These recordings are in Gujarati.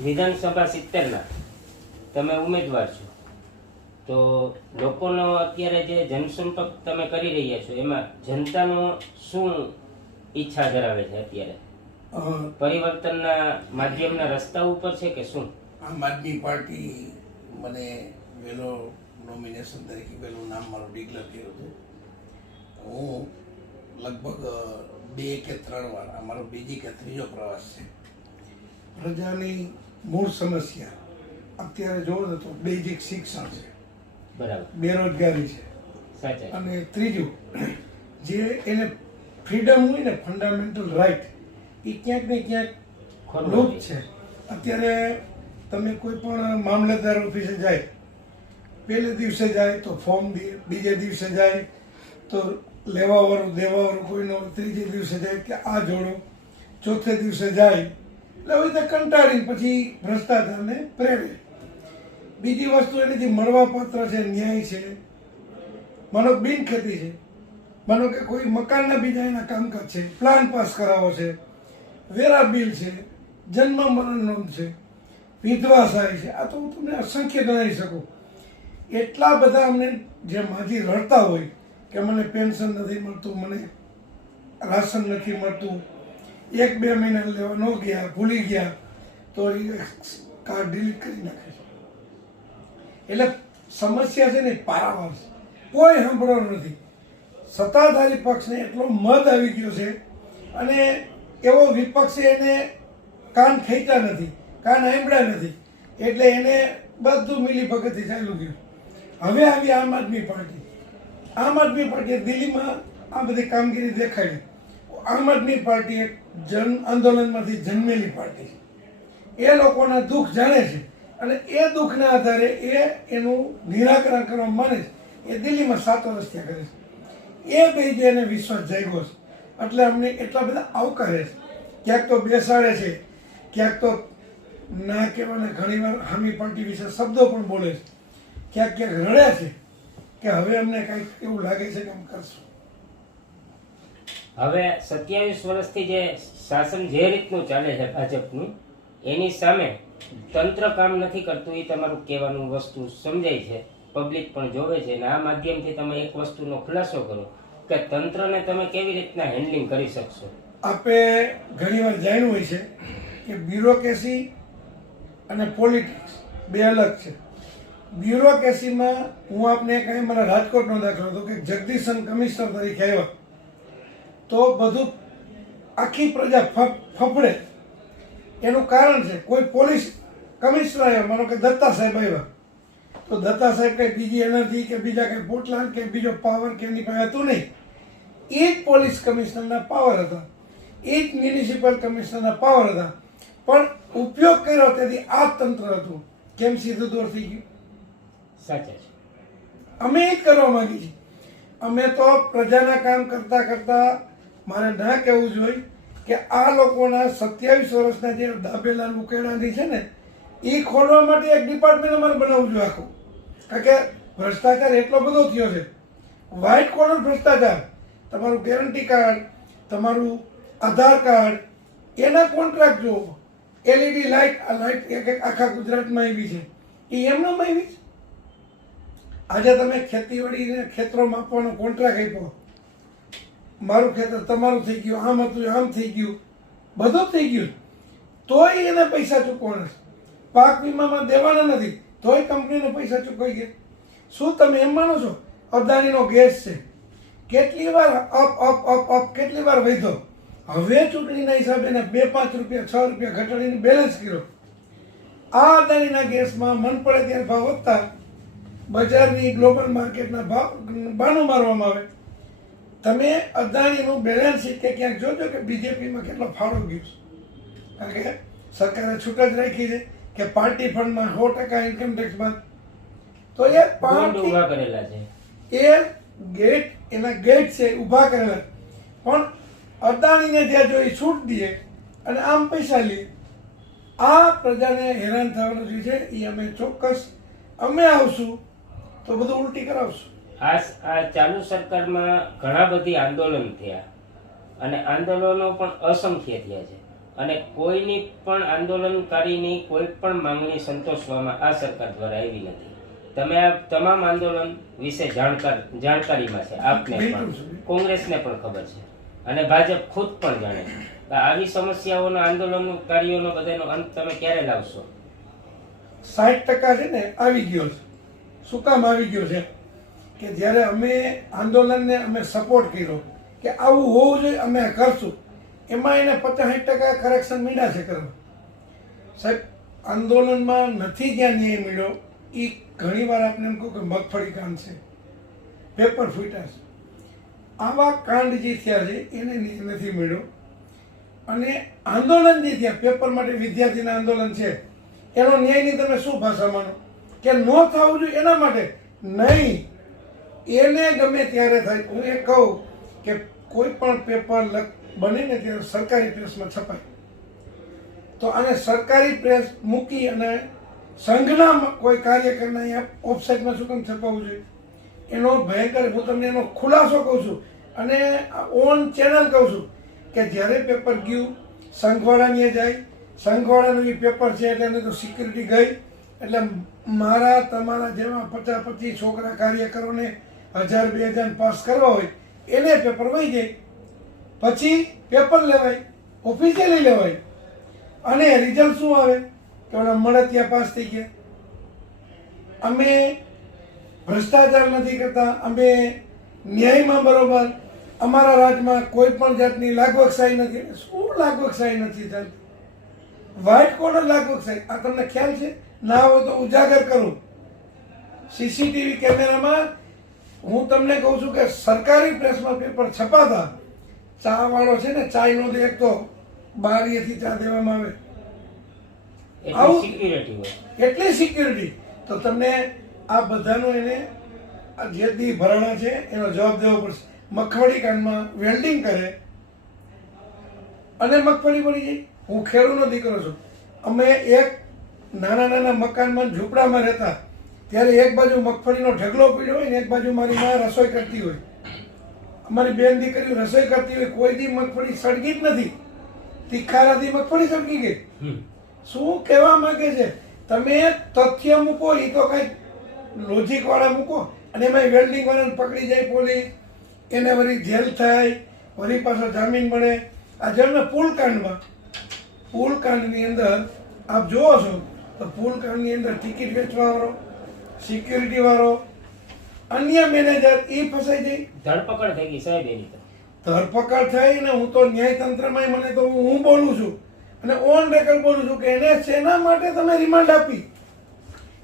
વિધાનસભા 70ના તમે ઉમેદવાર છો, તો લોકોનો અત્યારે જે જનસંપર્ક તમે કરી રહ્યા છો એમાં જનતાનો શું ઈચ્છા ધરાવે છે? અત્યારે પરિવર્તનના માધ્યમના રસ્તા ઉપર છે કે શું? આમ આદમી પાર્ટી મને વહેલો નોમિનેશન તરીકે વહેલું નામ મારું ડિક્લેર કર્યું હતું. હું લગભગ 2 કે 3 વાર, આ મારો બીજી કે ત્રીજો પ્રવાસ છે. પ્રજાની મૂળ સમસ્યા અત્યારે જોવો ને તો બેઝિક શિક્ષણ છે, બરાબર, બેરોજગારી છે, સાચા, અને ત્રીજું જે એને ફ્રીડમ હોય ને, ફંડામેન્ટલ રાઈટ, એ ક્યાંક ને ક્યાંક લુપ્ત છે. અત્યારે તમે કોઈ પણ મામલતદાર ઓફિસે જાય, પહેલે દિવસે જાય તો ફોર્મ દે, બીજે દિવસે જાય તો લેવાવાળું દેવાવાળું કોઈનો, ત્રીજે દિવસે જાય કે આ જોડો, ચોથે દિવસે જાય એટલે આવી રીતે કંટાળીને પછી ભ્રષ્ટાચારને પ્રેરે. બીજી વસ્તુ એને જે મળવાપાત્ર છે, ન્યાય છે, માનો બિનખેતી છે, માનો કે કોઈ મકાનના બીજા એના કામકાજ છે, પ્લાન પાસ કરાવો છે, વેરા બિલ છે, જન્મ મરણ નોંધ છે, વિધવા સહાય છે, આ તો હું તમને અસંખ્ય ગણાવી શકું. એટલા બધા અમને જે માજી રડતા હોય કે મને પેન્શન નથી મળતું, મને રાશન નથી મળતું, 1-2 મહિના લેવા ન ગયા, ભૂલી ગયા તો એ કાર્ડ ડિલીટ કરી નાખે છે. એટલે સમસ્યા છે ને પારાવાર છે, કોઈ સાંભળવાનું નથી. સત્તાધારી પક્ષને એટલો મદ આવી ગયો છે અને એવો વિપક્ષે એને કાન ખેંચ્યા નથી, કાન આંબળ્યા નથી, એટલે એને બધું મિલી ભગતથી ચાલ્યું ગયું. હવે આવી આમ આદમી પાર્ટી. આમ આદમી પાર્ટીએ દિલ્હીમાં આ બધી કામગીરી દેખાડી. આમ આદમી પાર્ટી એક જન આંદોલનમાંથી જન્મેલી પાર્ટી છે. એ લોકોના દુઃખ જાણે છે અને એ દુઃખના આધારે એ એનું નિરાકરણ કરવા માને છે. એ દિલ્હીમાં 7 વર્ષ ત્યાં કરે છે. એ બે જે એને વિશ્વાસ જાગ્યો છે એટલે અમને એટલા બધા આવકારે છે. ક્યાંક તો બેસાડે છે, ક્યાંક તો ના કહેવાના ઘણીવાર હામી પાર્ટી વિશે શબ્દો પણ બોલે છે, ક્યાંક ક્યાંક રડે છે કે હવે અમને કંઈક એવું લાગે છે કે અમે કરશું. હવે 27 વર્ષથી જે શાસન જે રીતનું ચાલે છે ભાજપનું, એની સામે તંત્ર કામ નથી કરતું, એ તમારું કહેવાનું વસ્તુ સમજાય છે, પબ્લિક પણ જોવે છે, અને આ માધ્યમથી તમે એક વસ્તુનો ખુલાસો કરો કે તંત્રને તમે કેવી રીતના હેન્ડલિંગ કરી શકશો. આપે ઘણીવાર જાણ્યું હોય છે કે બ્યુરોક્રેસી અને પોલિટિક્સ બે અલગ છે. બ્યુરોક્રેસીમાં હું આપને કંઈ મારા રાજકોટનો દાખલો હતો કે જગદીશન કમિશનર તરીકે આવ્યા તો બધું આખી પ્રજા ફફડે. એનું કારણ છે કોઈ પોલીસ કમિશનર આવ્યા, માનો કે દત્તા સાહેબ આવ્યા તો દત્તા સાહેબ કંઈ બીજી એનર્જી કે બીજા કંઈ પોટલાન કે બીજો પાવર કે એની પાસે હતું નહીં. એ જ પોલીસ કમિશનરના પાવર હતા, એ જ મ્યુનિસિપલ કમિશનરના પાવર હતા, પણ ઉપયોગ કર્યો તેથી આ તંત્ર હતું. કેમ સીધું દૂર થઈ ગયું? સાચા છે. અમે એ જ કરવા માંગીએ છીએ. અમે તો પ્રજાના કામ કરતા કરતા મારે ના કહેવું જોઈએ કે આ લોકોના 27 વર્ષના જે દાબેલા ઉકેડાની છે ને, એ ખોલવા માટે એક ડિપાર્ટમેન્ટ અમારે બનાવવું જોઈએ આખું. કારણ કે ભ્રષ્ટાચાર એટલો બધો થયો છે, વ્હાઇટ કોલર ભ્રષ્ટાચાર. તમારું ગેરંટી કાર્ડ, તમારું આધાર કાર્ડ, એના કોન્ટ્રાક્ટ જુઓ. LED લાઇટ, આ લાઇટ એક આખા ગુજરાતમાં આવી છે, એ એમનામ આવી છે. આજે તમે ખેતીવાડીને ખેતરો માપવાનો કોન્ટ્રાક્ટ આપ્યો, મારું ખેતર તમારું થઈ ગયું, આમ હતું આમ થઈ ગયું, બધું થઈ ગયું, તોય એને પૈસા ચૂકવાના છે. પાક વીમામાં દેવાના નથી તોય કંપનીને પૈસા ચૂકવાઈ ગયા. શું તમે એમ માનો છો અદાણીનો ગેસ છે કેટલી વાર અપ કેટલી વાર વધ્યો? હવે ચૂંટણીના હિસાબે એને 2-5 રૂપિયા 6 રૂપિયા ઘટાડીને બેલેન્સ કર્યો. આ અદાણીના ગેસમાં મન પડે ત્યારે ભાવ વધતા બજારની ગ્લોબલ માર્કેટના ભાવ બાનું મારવામાં આવે. તમે અદાણીનું બેલેન્સ શીટ કે ક્યાંક જોજો કે બીજેપીમાં કેટલો ફાળો ગયો છે. કારણ કે સરકારે છૂટ જ રાખી છે કે પાર્ટી ફંડમાં 100% ઇન્કમ ટેક્સ બંધ. તો એ પાર્ટી ઊભા કરેલા છે, એ ગેટ, એના ગેટ છે ઊભા કરેલા, પણ અદાણીને જ્યાં જો એ છૂટ દે અને આમ પૈસા લે, આ પ્રજાને હેરાન થવાનું જે છે એ અમે ચોક્કસ અમે આવશું તો બધું ઉલટી કરાવશું. આ ચાલુ સરકારમાં ઘણા બધી આંદોલન થયા અને આંદોલનો પણ અસંખ્ય થયા છે. અને કોઈની પણ આંદોલનકારીની કોઈ પણ માંગણી સંતોષવામાં આ સરકાર દ્વારા આવી નથી. તમે આ તમામ આંદોલન વિશે જાણકારીમાં છે, આપને પણ, કોંગ્રેસને પણ ખબર છે અને ભાજપ ખુદ પણ જાણે છે. તો આવી સમસ્યાઓનો આંદોલનકારીઓનો બધાનો અંત તમે ક્યારે લાવશો? 60% છે ને આવી ગયો છે. શું કામ આવી ગયો છે કે જ્યારે અમે આંદોલનને અમે સપોર્ટ કર્યો કે આવું હોવું જોઈએ, અમે કરશું, એમાં એને 50-60% કરેક્શન મળ્યા છે કરવા. સાહેબ, આંદોલનમાં નથી જ્યાં ન્યાય મળ્યો એ ઘણી વાર આપણે એમ કહું કે મગફળી કાંડ છે, પેપર ફૂટ્યા છે, આવા કાંડ જે થયા છે એને ન્યાય નથી મળ્યો. અને આંદોલન જે થયા પેપર માટે વિદ્યાર્થીના આંદોલન છે એનો ન્યાયની તમે શું ભાષા માનો કે ન થવું જોઈએ એના માટે નહીં, એને ગમે ત્યારે થાય. હું એ કહું કે કોઈ પણ પેપર બને ને ત્યારે સરકારી પ્રેસમાં છપાય, તો આને સરકારી પ્રેસ મૂકી અને સંઘના કોઈ કાર્યકરના અહીંયા ઓફસાઇટમાં શું કામ છપાવવું જોઈએ? એનો ભયંકર, હું તમને એનો ખુલાસો કહું છું અને ઓન ચેનલ કહું છું કે જ્યારે પેપર ગયું સંઘવાળાની જાય, સંઘવાળાનું એ પેપર છે એટલે એને તો સિક્યુરિટી ગઈ, એટલે મારા તમારા જેવા 50-25 છોકરા કાર્યકરોને 1000-2000 પાસ કરવા હોય એને પેપર વહી જાય, પછી પેપર લેવાય, ઓફિશિયલી લેવાય અને રિઝલ્ટ શું આવે કે ઓલા મળતિયા પાસ થઈ ગયા. અમે ભ્રષ્ટાચાર નથી કરતા, અમે ન્યાયમાં બરોબર, અમારા રાજમાં કોઈ પણ જાતની લાગવકશાહી નથી. શું લાગવકશાહી નથી ચાલતી? વ્હાઇટ કોલર લાગવકશાહી, આ તમને ખ્યાલ છે? ના હોય તો ઉજાગર કરું. સીસીટીવી કેમેરામાં હું તમને કહું છું કે સરકારી પ્રેસમાં પેપર છપાતા, ચા વાળો છે ને ચાય નો દે એક તો બારીએથી ચા દેવામાં આવે, આવું એટલી સિક્યુરિટી. તો તમને આ બધાનું એને જે દી ભરણા છે એનો જવાબ દેવો પડશે. મગફળી કાંડમાં વેલ્ડિંગ કરે અને મગફળી પડી જાય. હું ખેડૂતનો દીકરો છું. અમે એક નાના મકાનમાં ઝૂંપડામાં રહેતા, ત્યારે એક બાજુ મગફળીનો ઢગલો પીડ્યો હોય ને એક બાજુ મારી માં રસોઈ કરતી હોય, અમારી બેન દીકરી રસોઈ કરતી હોય, કોઈ દી મગફળી સળગી જ નથી. તીખારાથી મગફળી સળગી ગઈ. શું કહેવા માંગે છે? તમે તથ્ય મૂકો, એ તો કઈ લોજિક વાળા મૂકો, અને એમાં વેલ્ડિંગ વાળાને પકડી જાય પોલીસ, એને વળી જેલ થાય, વળી પાછો જામીન મળે. આ જેમ પુલ કાંડમાં, પુલ કાંડની અંદર આપ જોવો છો તો પુલ કાંડની અંદર ટિકિટ વેચવાવાળો, સિક્યુરિટી વાળો, અન્ય મેનેજર એ ફસાઈ જાય. ધરપકડ થઈ ગઈ સાહેબ એની તો. ધરપકડ થઈ ને હું તો ન્યાયતંત્રમાં મને તો હું બોલું છું અને ઓન રેકોર્ડ બોલું છું કે એને શેના માટે તમે રિમાન્ડ આપી,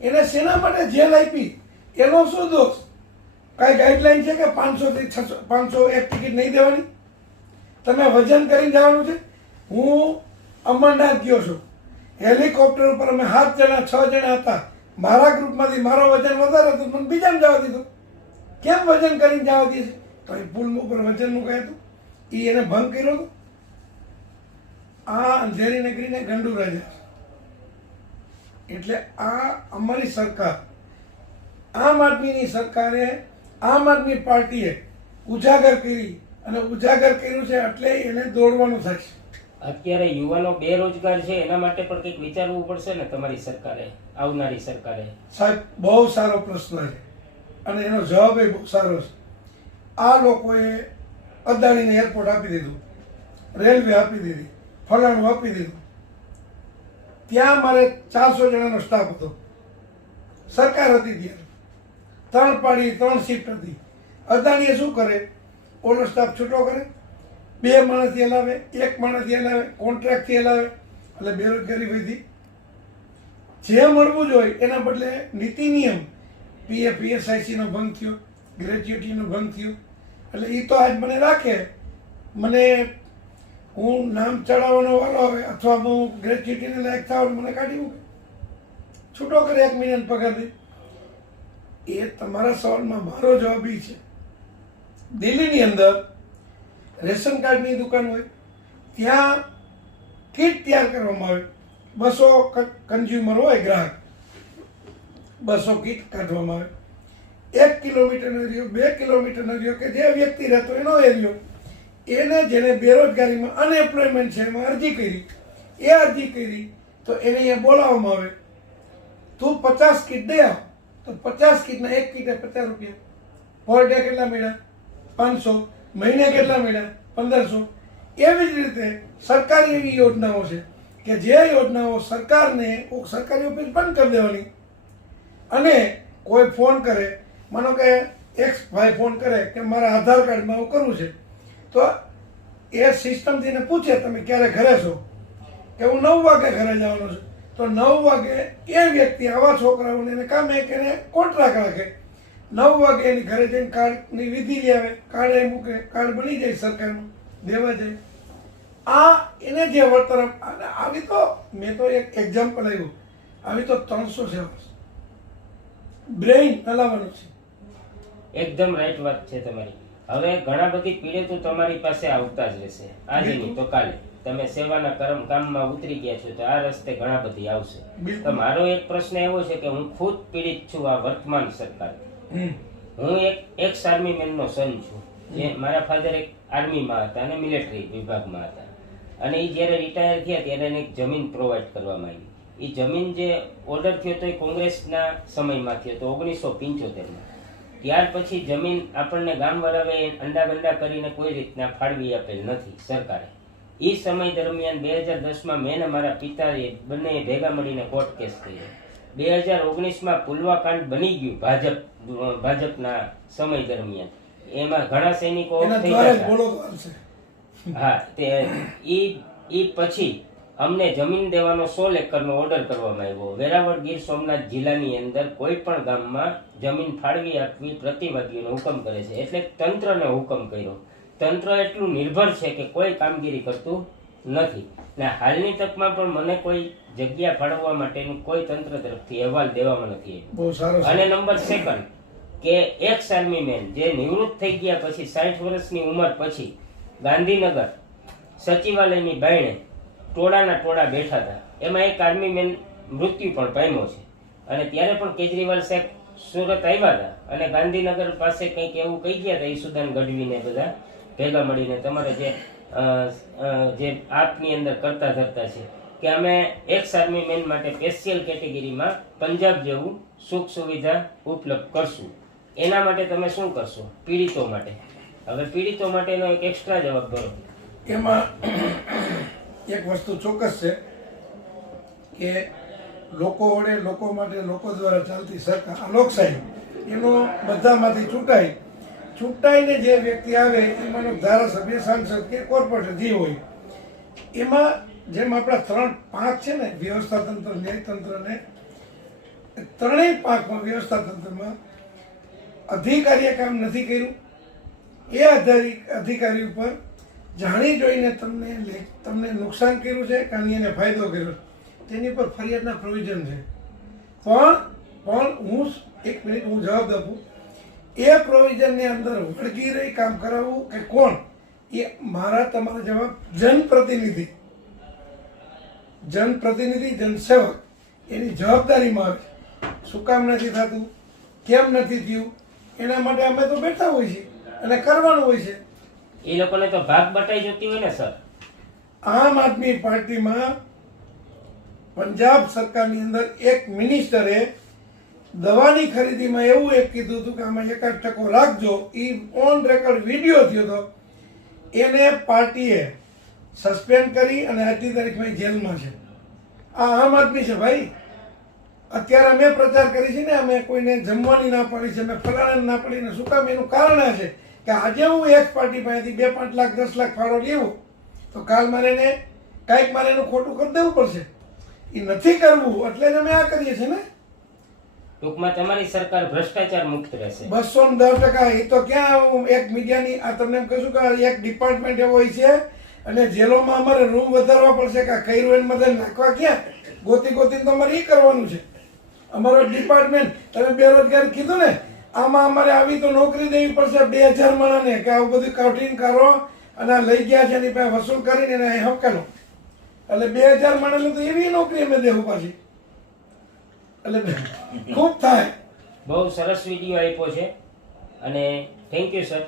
એને શેના માટે જેલ આપી, એનો શું દોષ? કાંઈ ગાઈડલાઈન છે કે 500 થી 500 એક ટિકિટ નહીં દેવાની? તમે વજન કરીને જવાનું છે. હું અમરનાથ ગયો છું, હેલિકોપ્ટર ઉપર અમે 7 જણા 6 જણા હતા, મારા ગ્રુપમાંથી મારો વજન વધારે હતું, મને બીજાને જવા દીધું. કેમ વજન કરીને જવા દે છે? તો એ પુલ ઉપર વજન મુકાય હતું, એ એને ભંગ કર્યો હતો. આ અંધેરી નગરીને ગંડુ રાજા. એટલે આ અમારી સરકાર, આમ આદમીની સરકારે, આમ આદમી પાર્ટીએ ઉજાગર કરી અને ઉજાગર કર્યું છે એટલે એને દોડવાનું થશે. અત્યારે યુવાનો બેરોજગાર છે, એના માટે પણ કંઈક વિચારવું પડશે ને તમારી સરકારે, આવનારી સરકારે. સાહેબ, બહુ સારો પ્રશ્ન છે અને એનો જવાબ એ બહુ સારો છે. આ લોકોએ અદાણીને એરપોર્ટ આપી દીધું, રેલવે આપી દીધી, ફલાણું આપી દીધું. ત્યાં મારે 400 જણાનો સ્ટાફ હતો, સરકાર હતી ત્યારે 3 પાડી 3 શિફ્ટ હતી. અદાણીએ શું કરે? ઓલો સ્ટાફ છૂટો કરે, 2 માણસથી હલાવે, 1 માણસથી હલાવે, કોન્ટ્રાક્ટથી હલાવે, એટલે બેરોજગારી વધી. જે મળવું જોઈએ એના બદલે નીતિ નિયમ PF PSIC નો ભંગ થયો, ગ્રેચ્યુટીનો ભંગ થયો. એટલે એ તો આજ મને રાખે, મને હું નામ ચડાવવાનો વારો આવે અથવા હું ગ્રેચ્યુટીને લાયક થાવ મને કાઢી મૂકે, છૂટો કરે 1 મહિનાનો પગાર દે. એ તમારા સવાલમાં મારો જવાબ એ છે. દિલ્હીની અંદર રેશન કાર્ડની દુકાન હોય, ત્યાં કીટ તૈયાર કરવામાં આવે, 200 કન્ઝ્યુમર હોય ગ્રાહક, 200 કીટ કાઢવામાં આવે. 1 કિલોમીટરનો એરિયો, 2 કિલોમીટરનો એરિયો કે જે વ્યક્તિ રહેતો એનો એરિયો, એને જેને બેરોજગારીમાં અનએમ્પ્લોયમેન્ટ છે એમાં અરજી કરી, એ અરજી કરી તો એને અહીંયા બોલાવવામાં આવે, તું 50 કીટ દઈ આવ, તો 50 કીટના એક કીટે 50 રૂપિયા, પર ડે કેટલા મળ્યા? 500, મહિને કેટલા મળ્યા? 1500. એવી જ રીતે સરકારી એવી યોજનાઓ છે કે જે યોજનાઓ સરકારને સરકારી ઓફિસ બંધ કરી દેવાની, અને કોઈ ફોન કરે, માનો કે એક્સ ભાઈ ફોન કરે કે મારા આધાર કાર્ડમાં હું કરવું છે, તો એ સિસ્ટમથી એને પૂછે તમે ક્યારે ઘરે છો, કે હું 9 વાગે ઘરે જવાનો છું, તો 9 વાગે એ વ્યક્તિ આવા છોકરાઓને એને કામે કે એને કોન્ટ્રાક્ટ રાખે, 9 વાગે એની ઘરે જઈને કાર્ડની વિધિ લઈ આવે, કાર્ડ એ મૂકે, કાર્ડ બની જાય સરકારનું, દેવા જાય. આ એને જે વળતર આવી, તો મેં તો એક એક્ઝામ્પલ આવ્યું, આવી તો 300 સેવા બ્રેઇન હલાવવાનું છે. એકદમ રાઈટ વાત છે તમારી. હવે ઘણા બધી પીડિતો તમારી પાસે આવતા જ રહેશે, આજે નહીં તો કાલે. તમે સેવાના કામમાં ઉતરી ગયા છો તો આ રસ્તે ઘણા બધી આવશે. તો મારો એક પ્રશ્ન એવો છે કે હું ખુદ પીડિત છું આ વર્તમાન સરકાર. હું એક એક્સ આર્મી મેન નો સન છું. જે મારા ફાધર એક આર્મીમાં હતા અને મિલિટરી વિભાગમાં હતા, અને એ જ્યારે રિટાયર થયા ત્યારે એને એક જમીન પ્રોવાઈડ કરવામાં આવી. એ જમીન જે ઓર્ડર થયો તો એ કોંગ્રેસના સમયમાં થયો તો 1975માં. ત્યાર પછી જમીન આપણને ગામવાળાએ અંડા ગંડા કરીને કોઈ રીતના ફાળવી આપેલ નથી સરકારે. એ સમય દરમિયાન 2010માં મેં અને મારા પિતાએ બંને ભેગા મળીને કોર્ટ કેસ કર્યો. 2019માં પુલવા કાંડ બની ગયું ભાજપના સમય દરમિયાન. એમાં ઘણા સૈનિકો થઈ ગયા. હા, તે ઈ પછી અમને જમીન દેવાનો 16 એકરનો ઓર્ડર કરવામાં આવ્યો. વેરાવળ ગીર સોમનાથ જિલ્લાની અંદર કોઈ પણ ગામમાં જમીન ફાળવી આપવી પ્રતિવાદીઓનો હુકમ કરે છે, એટલે તંત્રને હુકમ કર્યો. તંત્ર એટલું નિર્ભર છે કે કોઈ કામગીરી કરતું નથી, ને હાલની તકમાં પણ મને કોઈ જગ્યા ફાળવવા માટેનું કોઈ તંત્ર તરફથી અહેવાલ દેવામાં નથી આવ્યો. અને નંબર 2 કે એક્સ આર્મી મેન જે નિવૃત્ત થઈ ગયા પછી 60 વર્ષની ઉંમર પછી ગાંધીનગર સચિવાલયની બાયણે ટોળાના ટોળા બેઠા હતા, એમાં એક આર્મી મેન મૃત્યુ પણ પામ્યો છે. અને ત્યારે પણ કેજરીવાલ સાહેબ સુરત આવ્યા હતા અને ગાંધીનગર પાસે કંઈક એવું કહી ગયા હતા, ઈસુદાન ગઢવીને બધા ભેગા મળીને તમારે જે આપની અંદર કરતા ધરતા છે કે અમે એક્સ આર્મી મેન માટે સ્પેશિયલ કેટેગરીમાં પંજાબ જેવું સુખ સુવિધા ઉપલબ્ધ કરશું. એના માટે તમે શું કરશો પીડિતો માટે? હવે પીડિતો માટેનો એક એક્સ્ટ્રા જવાબ ભરો. એમાં એક વસ્તુ ચોક્કસ છે કે લોકો વડે, લોકો માટે, લોકો દ્વારા ચાલતી સરકાર, આ લોકશાહી, એનો બધામાંથી છૂટાઈને જે વ્યક્તિ આવે એમાંનો ધારાસભ્ય, સાંસદ કે કોર્પોરેટર જે હોય, એમાં જેમ આપણા 3-5 છે ને, વ્યવસ્થા તંત્ર, ન્યાયતંત્ર ને, ત્રણેય પાંખમાં વ્યવસ્થા તંત્રમાં અધિકારીએ કામ નથી કર્યું. એ અધિકારી ઉપર જાણી જોઈને તમને નુકસાન કર્યું છે કે એને ફાયદો કર્યો છે, તેની પર ફરિયાદના પ્રોવિઝન છે. પણ હું 1 મિનિટ હું જવાબ આપું. એ પ્રોવિઝનની અંદર વળગી રહી કામ કરાવવું કે કોણ, એ મારા તમારા જવાબ જનપ્રતિનિધિ, જનસેવક એની જવાબદારીમાં આવે છે. શું કામ નથી થતું, કેમ નથી થયું, એના માટે અમે તો બેઠા હોય છીએ અને કરવાનું હોય છે. એ લોકોને તો ભાગ બટાઈ જતી હોય ને સર. આમ આદમી પાર્ટીમાં પંજાબ સરકારની અંદર એક મિનિસ્ટરે દવાની ખરીદીમાં એવું એક કીધું હતું કે આમાં 1% રાખજો. એ ઓન રેકોર્ડ વિડીયો થયો હતો. એને પાર્ટીએ સસ્પેન્ડ કરી અને આજની તારીખમાં જેલમાં છે. આ આમ આદમી છે ભાઈ. અત્યારે અમે પ્રચાર કરી છે ને, અમે કોઈને જમવાની ના પાડી છે, અમે ફલાણાને ના પાડીને. શું કામ? એનું કારણ આ છે કે આજે હું એક પાર્ટી પાસેથી 2-5 લાખ 10 લાખ ફાળો લેવો તો કાલ મારે એને કાંઈક મારે એનું ખોટું કરી દેવું પડશે. એ નથી કરવું એટલે જ અમે આ કરીએ છીએ ને. ટૂંકમાં તમારી સરકાર ભ્રષ્ટાચાર મુક્ત રહેશે 210%. એ તો ક્યાં એક મીડિયાની, આ તમને એમ કહીશું કે એક ડિપાર્ટમેન્ટ એવો હોય છે અને જેલોમાં અમારે રૂમ વધારવા પડશે કે કર્યું એને બધા નાખવા ક્યાં ગોતીને તો અમારે એ કરવાનું છે. અમારો ડિપાર્ટમેન્ટ, તમે બેરોજગાર કીધું ને, આમાં અમારે આવી તો નોકરી દેવી પડશે 2000 માણસને કે આવું બધું કાઉન્ટિંગ કરો અને લઈ ગયા છે એની પાસે વસૂલ કરીને એને હકાલો. એટલે 2000 માણસને તો એવી નોકરી અમે દેવું પાછી. એટલે ખૂબ થાય. બહુ સરસ વિડીયો આપ્યો છે અને થેન્ક યુ સર.